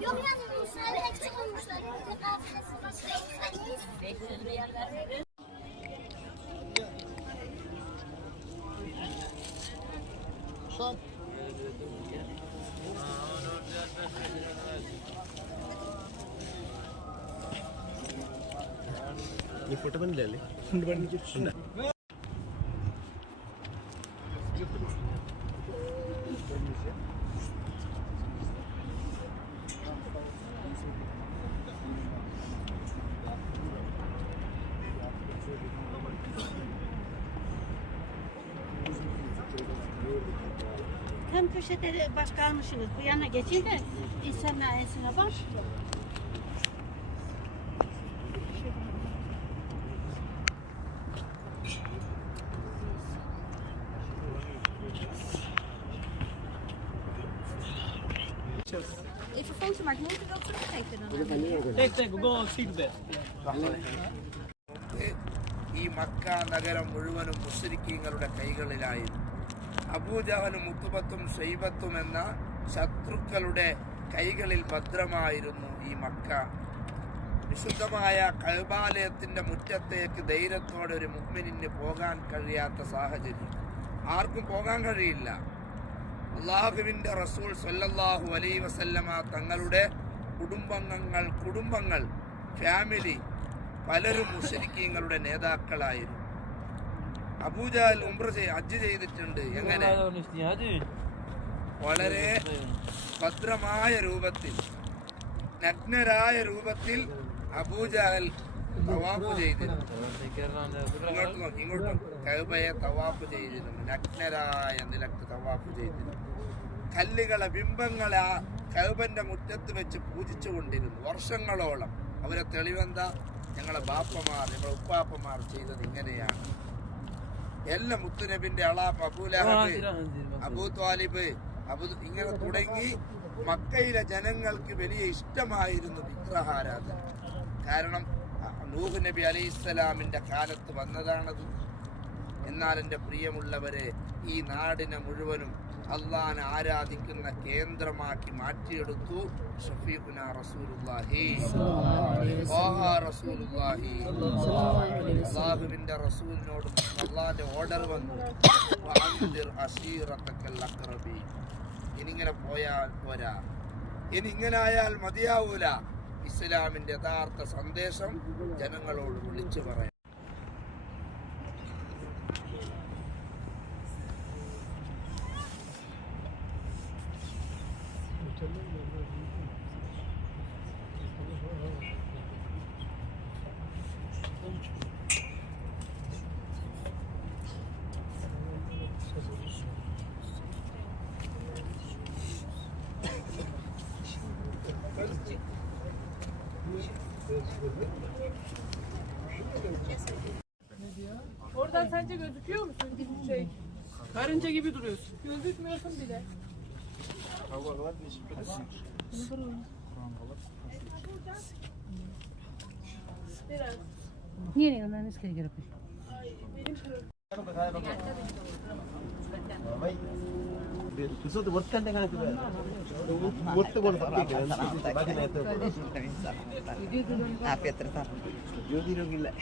Yok yani Musa'yı eksik olmuşlar. ये photo बन ले Hem köşede baş kalmışsınız. Bu yana geçin de insanlar ensine bak. Even foto maken, moet ik ook teruggeven dan? Take, go feedback. ഈ Mecca നഗരം മുഴുവനും മുശ്രിക്കീങ്ങളുടെ കൈകളിലായിരുന്നു. അബൂജഹലും മുത്തുബത്തും ഷൈബത്തും എന്ന ശത്രുക്കളുടെ കൈകളിൽ ഭദ്രമായിരുന്നു ഈ മക്ക. വിശുദ്ധമായ കഅബാലയത്തിന്റെ മുറ്റത്തേക്ക് ധൈര്യത്തോടെ ഒരു മുഅ്മിനിന് പോകാൻ കഴിയാത്ത സാഹചര്യം. ആർക്കും പോകാൻ കഴിയില്ല. അല്ലാഹുവിൻ്റെ റസൂൽ സ്വല്ലല്ലാഹു അലൈഹി വസല്ലമ തങ്ങളുടെ കുടുംബങ്ങൾ ഫാമിലി പലരും മുശ്രിക്കീങ്ങളുടെ നേതാക്കളായിരുന്നു. അബൂജഹൽ ഹജ്ജ് ചെയ്തിട്ടുണ്ട്. എങ്ങനെ? വളരെ ഭദ്രമായ രൂപത്തിൽ, നഗ്നരായ രൂപത്തിൽ അബൂജഹൽ തവാഫ് ചെയ്തിരുന്നു. ഇങ്ങോട്ടും കഅബയെ തവാഫ് ചെയ്തിരുന്നു. നഗ്നരായ നിലക്ക് തവാഫ് ചെയ്തിരുന്നു. കല്ലുകളെ, ബിംബങ്ങളെ ആ കഅബന്റെ മുറ്റത്ത് വെച്ച് പൂജിച്ചു കൊണ്ടിരുന്നു വർഷങ്ങളോളം. അവരെ തെളിവെന്താ? ഞങ്ങളെ ബാപ്പമാർ, ഞങ്ങളെ ഉപ്പാപ്പമാർ ചെയ്തത് ഇങ്ങനെയാണ്. എല്ലാം മുത്തുനബിന്റെ അളാപ്പ്, അബൂലഹബ്, അബൂ ത്വാലിബ്, ഇങ്ങനെ തുടങ്ങി മക്കയിലെ ജനങ്ങൾക്ക് വലിയ ഇഷ്ടമായിരുന്നു വിഗ്രഹാരാധന. കാരണം നൂഹ് നബി അലൈഹിസ്സലാമിന്റെ കാലത്ത് വന്നതാണത്. എന്നാൽ എൻ്റെ പ്രിയമുള്ളവരെ, ഈ നാടിനെ മുഴുവനും അള്ളാഹനെ ആരാധിക്കുന്ന കേന്ദ്രമാക്കി മാറ്റിയെടുത്തു ഷഫീഖുന റസൂലുള്ളാഹി റസൂലുള്ളാഹി. അല്ലാഹുവിന്റെ റസൂലിനോട് അള്ളാഹിന്റെ ഓർഡർ വന്നു, ഇനിങ്ങനെ പോയാൽ പോരാ, ഇനി ഇങ്ങനെ ആയാൽ മതിയാവൂല. ഇസ്ലാമിന്റെ യഥാർത്ഥ സന്ദേശം ജനങ്ങളോട് വിളിച്ചു പറയാം. Oradan sence gözüküyor musun? Şey, Karınca gibi duruyorsun. gözükmüyorsun bile. Biraz. Niye onların eskeri girip? Itu wortel dengan itu. Wortel pun pakai. Bagi itu. Apa terus? Jadi gila.